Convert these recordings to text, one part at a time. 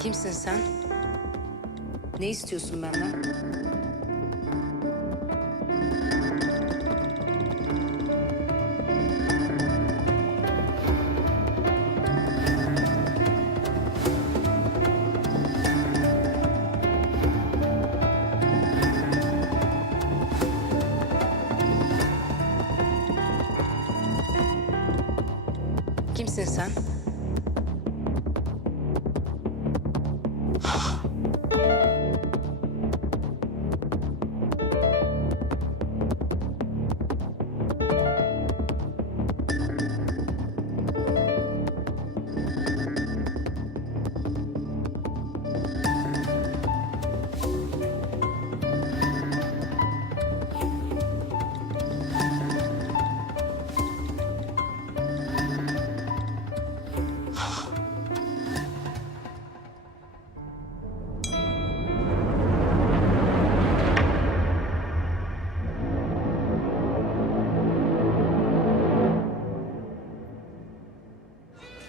Kimsin sen? Ne istiyorsun benden? Kimsin sen?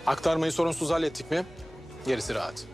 Aktarmayı sorunsuz hallettik mi? Gerisi rahat.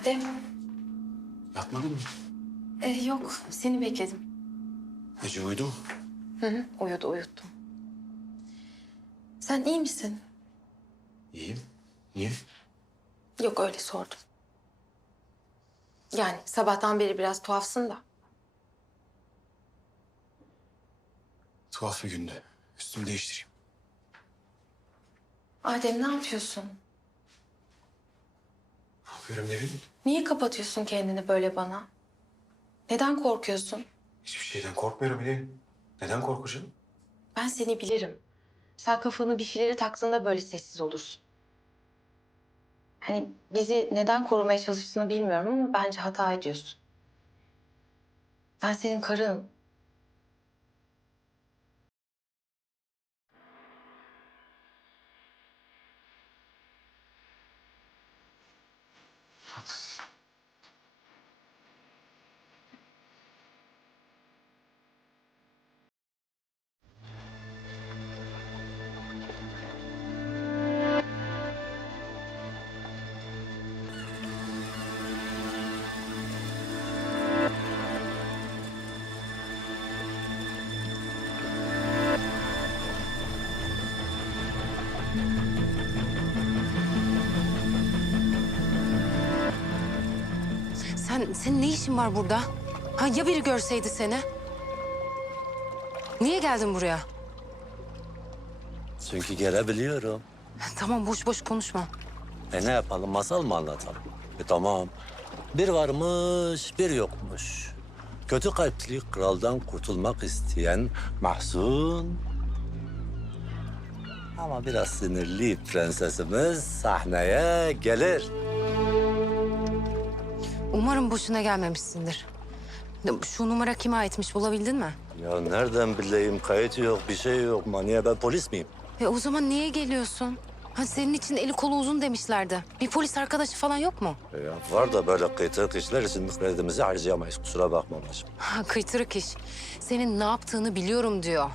Adem. Yatmadın mı? E, yok, seni bekledim. Ece uyudu mu? Hı hı, uyudu, uyuttum. Sen iyi misin? İyiyim. Niye? Yok, öyle sordum. Yani sabahtan beri biraz tuhafsın da. Tuhaf bir gündü. Üstümü değiştireyim. Adem ne yapıyorsun? Ne yapıyorum Nevin? Niye kapatıyorsun kendini böyle bana? Neden korkuyorsun? Hiçbir şeyden korkmuyorum Nevin. Neden korkacağım? Ben seni bilirim. Sen kafanı bir şeyleri taktığında böyle sessiz olursun. Hani bizi neden korumaya çalıştığını bilmiyorum ama bence hata ediyorsun. Ben senin karın. Sen, senin ne işin var burada? Ha ya biri görseydi seni? Niye geldin buraya? Çünkü gelebiliyorum. Tamam boş boş konuşma. E ne yapalım masal mı anlatalım? E tamam. Bir varmış bir yokmuş. Kötü kalpli kraldan kurtulmak isteyen Mahzun. Ama biraz sinirli prensesimiz sahneye gelir. Umarım boşuna gelmemişsindir. Şu numara kime aitmiş bulabildin mi? Ya nereden bileyim kayıt yok bir şey yok. Maniye ben polis miyim? E o zaman niye geliyorsun? Ha, senin için eli kolu uzun demişlerdi. Bir polis arkadaşı falan yok mu? Ya var da böyle kıytırık işler için kredimizi harcayamayız. Kusura bakma bacım. Ha, kıytırık iş. Senin ne yaptığını biliyorum diyor.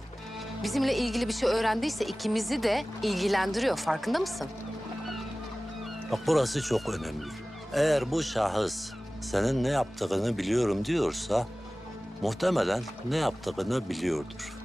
Bizimle ilgili bir şey öğrendiyse ikimizi de ilgilendiriyor. Farkında mısın? Bak burası çok önemli. Eğer bu şahıs senin ne yaptığını biliyorum diyorsa... ...muhtemelen ne yaptığını biliyordur.